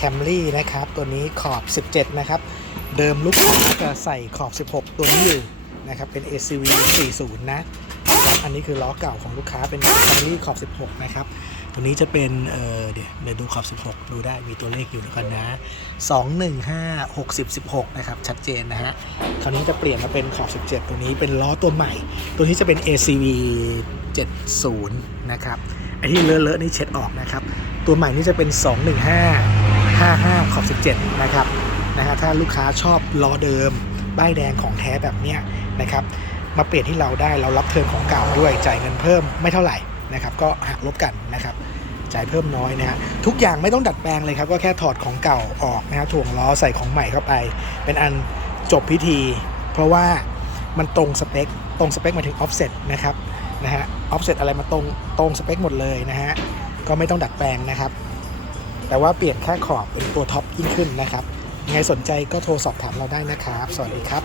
Camry นะครับ ตัวนี้ขอบ 17 นะครับ เดิมลูกค้าจะใส่ขอบ 16 ตัวนี้อยู่นะครับ เป็น ACV 40 นะนะครับอันนี้คือล้อเก่าของลูกค้าเป็น Camry ขอบ 16 นะครับ ตัวนี้จะเป็นเออเดี๋ยวดูขอบ 16 ดูได้มีตัวเลขอยู่แล้วกันนะ 215 60 16 นะครับ ชัดเจนนะฮะ คราวนี้จะเปลี่ยนมาเป็นขอบ 17 ตัวนี้เป็นล้อตัวใหม่ ตัวนี้จะเป็น ACV 70 นะครับ ไอที่เลอะๆนี่เช็ดออกนะครับ ตัวใหม่นี่จะเป็น 215 55 ขอบ 17 นะครับนะฮะถ้าลูกค้าชอบล้อเดิมป้ายแดงของแท้แบบเนี้ยนะครับ มาเปลี่ยนที่เราได้เรารับเทิร์นของเก่าด้วยจ่ายเงินเพิ่มไม่เท่าไหร่นะครับ ก็หักลบกันนะครับจ่ายเพิ่มน้อยนะฮะทุกอย่างไม่ต้องดัดแปลงเลยครับก็แค่ถอดของเก่าออกนะฮะถ่วงล้อใส่ของใหม่เข้าไป เป็นอันจบพิธี เพราะว่ามันตรงสเปคตรงสเปคมาถึง offset นะครับนะฮะ offset อะไรมาตรงตรงสเปคหมดเลยนะฮะก็ไม่ต้องดัดแปลงนะครับ แต่ว่าเปลี่ยนแค่ขอบเป็นตัวท็อปยิ่งขึ้นนะครับไงสนใจก็โทรสอบถามเราได้นะครับ สวัสดีครับ